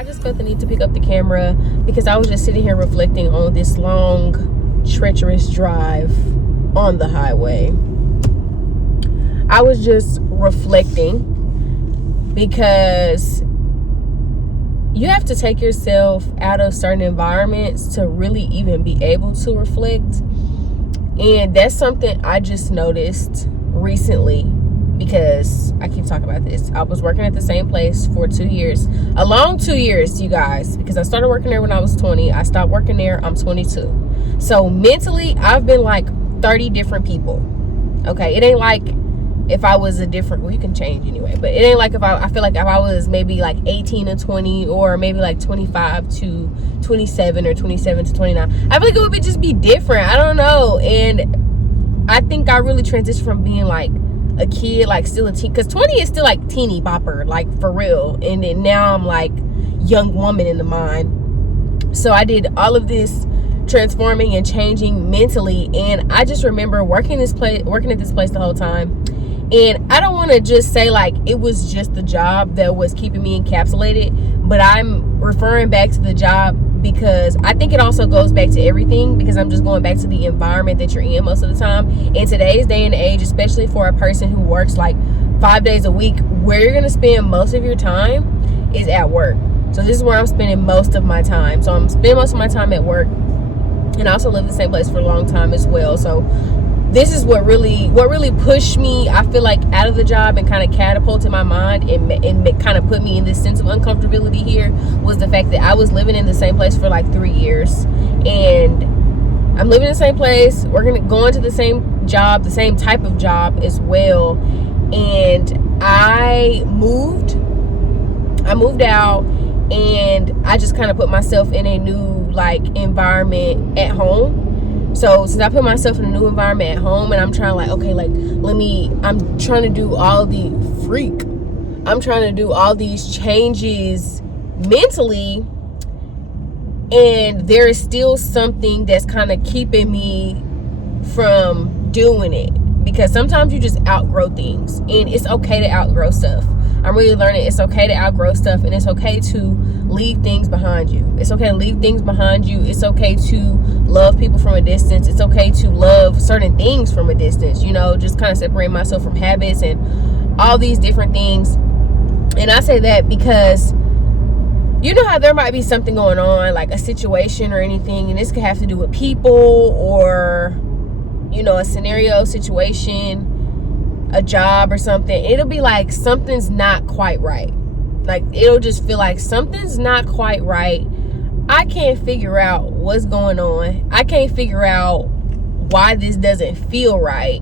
I just felt the need to pick up the camera because I was just sitting here reflecting on this long, treacherous drive on the highway. I was just reflecting because you have to take yourself out of certain environments to really even be able to reflect. And that's something I just noticed recently, because I keep talking about this. I was working at the same place for 2 years, a long 2 years, you guys, because I started working there when I was 20. I stopped working there, I'm 22. So mentally, I've been like 30 different people. Okay, it ain't like if I was a different, well, you can change anyway, but it ain't like if I feel like if I was maybe like 18 to 20, or maybe like 25 to 27, or 27 to 29. I feel like it would just be different. I don't know. And I think I really transitioned from being like a kid, like still a teen, because 20 is still like teeny bopper, like for real, and then now I'm like young woman in the mind. So I did all of this transforming and changing mentally, and I just remember working at this place the whole time. And I don't want to just say like it was just the job that was keeping me encapsulated, but I'm referring back to the job because I think it also goes back to everything, because I'm just going back to the environment that you're in most of the time. In today's day and age, especially for a person who works like 5 days a week, where you're going to spend most of your time is at work. So this is where I'm spending most of my time. So I'm spending most of my time at work, and I also lived in the same place for a long time as well. So this is what really pushed me, I feel like, out of the job and kind of catapulted my mind and kind of put me in this sense of uncomfortability here, was the fact that I was living in the same place for like 3 years. And I'm living in the same place, going to the same job, the same type of job as well. And I moved out, and I just kind of put myself in a new like environment at home. So since I put myself in a new environment at home, and I'm trying like, okay, like I'm trying to do all these changes mentally, and there is still something that's kind of keeping me from doing it, because sometimes you just outgrow things, and it's okay to outgrow stuff. I'm really learning it's okay to outgrow stuff, and it's okay to leave things behind you. It's okay to leave things behind you. It's okay to love people from a distance. It's okay to love certain things from a distance, just kind of separate myself from habits and all these different things. And I say that because you know how there might be something going on, like a situation or anything, and this could have to do with people or, a scenario, situation, a job or something. It'll be like something's not quite right. Like it'll just feel like something's not quite right. I can't figure out what's going on. I can't figure out why this doesn't feel right.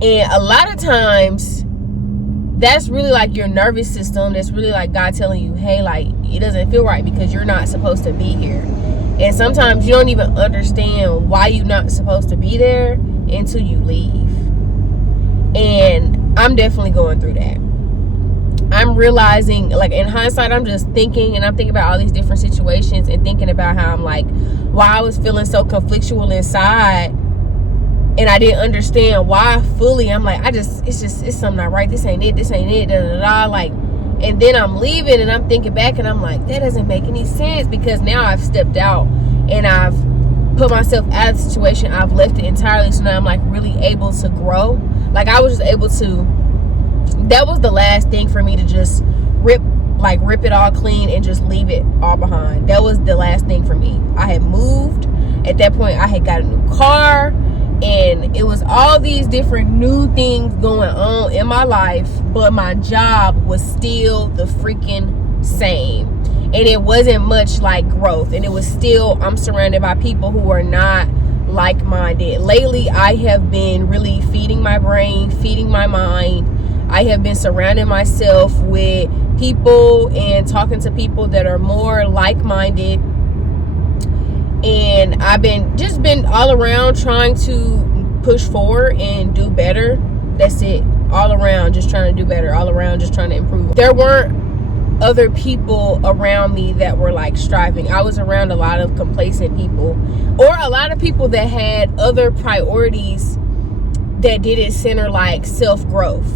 And a lot of times that's really like your nervous system. That's really like God telling you, hey, like it doesn't feel right because you're not supposed to be here. And sometimes you don't even understand why you're not supposed to be there until you leave. And I'm definitely going through that. I'm realizing, like in hindsight, I'm just thinking, and I'm thinking about all these different situations and thinking about how I'm like, why I was feeling so conflictual inside, and I didn't understand why fully. I'm like, it's something not right. This ain't it, da da da. Like, and then I'm leaving, and I'm thinking back, and I'm like, that doesn't make any sense, because now I've stepped out and I've put myself out of the situation. I've left it entirely. So now I'm like really able to grow. Like I was just able to. That was the last thing for me, to just rip it all clean and just leave it all behind. That was the last thing for me. I had moved. At that point, I had got a new car, and it was all these different new things going on in my life, but my job was still the freaking same. And it wasn't much like growth. And it was still, I'm surrounded by people who are not like-minded. Lately, I have been really feeding my brain, feeding my mind. I have been surrounding myself with people and talking to people that are more like-minded. And I've been all around trying to push forward and do better. That's it. All around just trying to do better. All around just trying to improve. There weren't other people around me that were like striving. I was around a lot of complacent people, or a lot of people that had other priorities that didn't center like self-growth.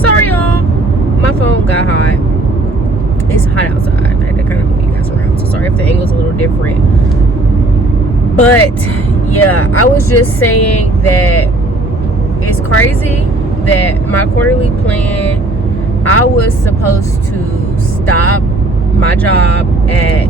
Sorry y'all, my phone got hot. It's hot outside. I had to kind of move you guys around. So sorry if the angle's a little different. But yeah, I was just saying that it's crazy that my quarterly plan, I was supposed to stop my job at,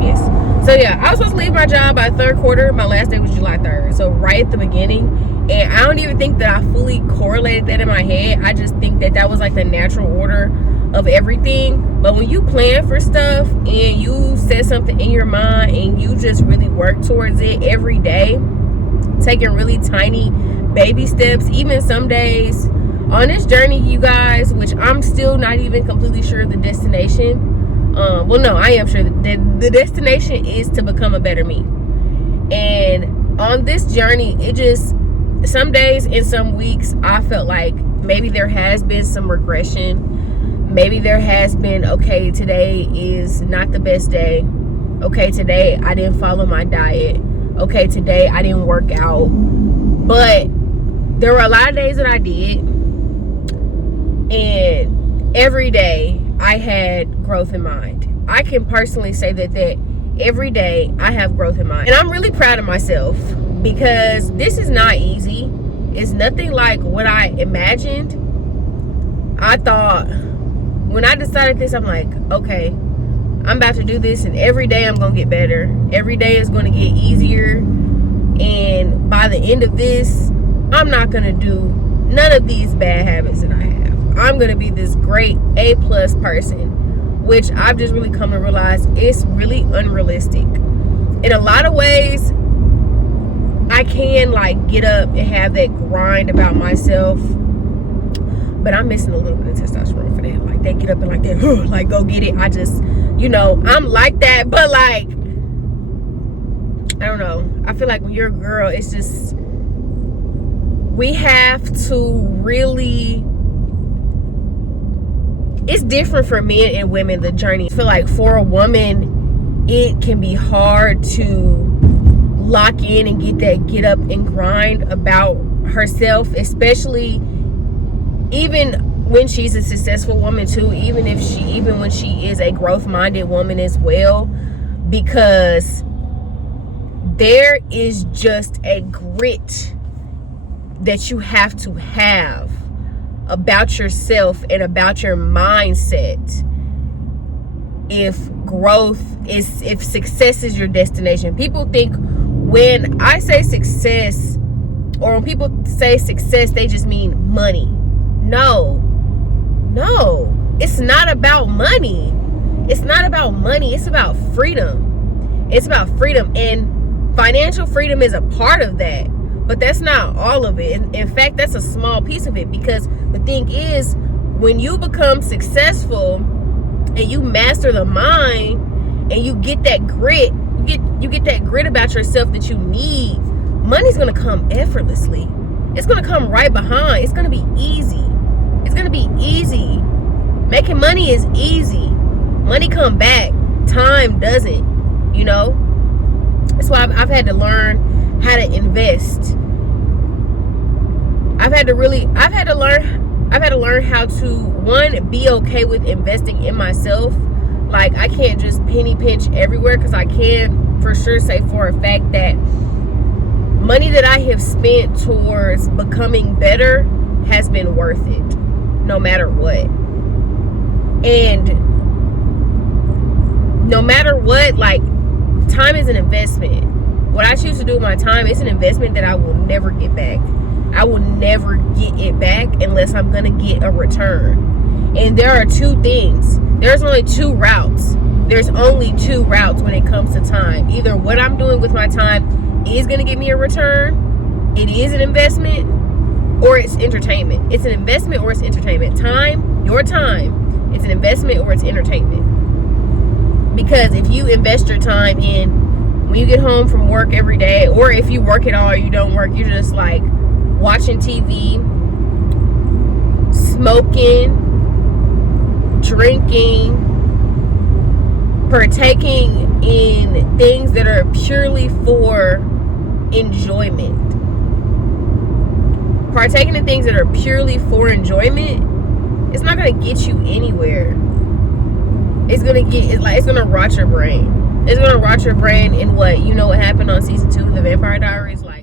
yes. So yeah, I was supposed to leave my job by third quarter. My last day was July 3rd. So right at the beginning. And I don't even think that I fully correlated that in my head. I just think that that was like the natural order of everything. But when you plan for stuff and you set something in your mind and you just really work towards it every day, taking really tiny baby steps, even some days on this journey, you guys, which I'm still not even completely sure of the destination. Well, no, I am sure that the destination is to become a better me. And on this journey, it just, some days and some weeks, I felt like maybe there has been some regression. Maybe there has been, okay, today is not the best day. Okay, today I didn't follow my diet. Okay, today I didn't work out. But there were a lot of days that I did. And every day I had growth in mind. I can personally say that every day I have growth in mind. And I'm really proud of myself because this is not easy. It's nothing like what I imagined. I thought, when I decided this, I'm like, okay, I'm about to do this and every day I'm going to get better. Every day is going to get easier. And by the end of this, I'm not going to do none of these bad habits that I have. I'm going to be this great A+ person, which I've just really come to realize it's really unrealistic. In a lot of ways, I can like get up and have that grind about myself, but I'm missing a little bit of testosterone for that. Like, they get up and like that, like, go get it. I just, you know, I'm like that, but like, I don't know. I feel like when you're a girl, it's just, we have to really, it's different for men and women, the journey. I feel like for a woman, it can be hard to lock in and get that get up and grind about herself, especially even when she's a successful woman too, even when she is a growth-minded woman as well, because there is just a grit that you have to have about yourself and about your mindset if success is your destination. People think when I say success, or when people say success, they just mean money. No, it's not about money. It's not about money. It's about freedom. It's about freedom, and financial freedom is a part of that, but that's not all of it. In fact, that's a small piece of it, because the thing is, when you become successful and you master the mind and you get that grit, you get that grit about yourself that you need, money's gonna come effortlessly. It's gonna come right behind. It's gonna be easy. It's gonna be easy. Making money is easy. Money come back. Time doesn't, you know? That's why I've had to learn how to invest. I've had to learn how to, one, be okay with investing in myself. Like, I can't just penny pinch everywhere, because I can for sure say for a fact that money that I have spent towards becoming better has been worth it, no matter what. And no matter what, like, time is an investment. What I choose to do with my time is an investment that I will never get back. I will never get it back unless I'm gonna get a return. And there are two things. There's only two routes. There's only two routes when it comes to time. Either what I'm doing with my time is gonna give me a return, it is an investment, or it's entertainment. It's an investment or it's entertainment. Time, your time, it's an investment or it's entertainment. Because if you invest your time in, when you get home from work every day, or if you work at all or you don't work, you're just like watching TV, smoking, drinking, partaking in things that are purely for enjoyment. Partaking in things that are purely for enjoyment, it's not gonna get you anywhere. It's gonna rot your brain. It's gonna rot your brain in what happened on season 2 of the Vampire Diaries. Like,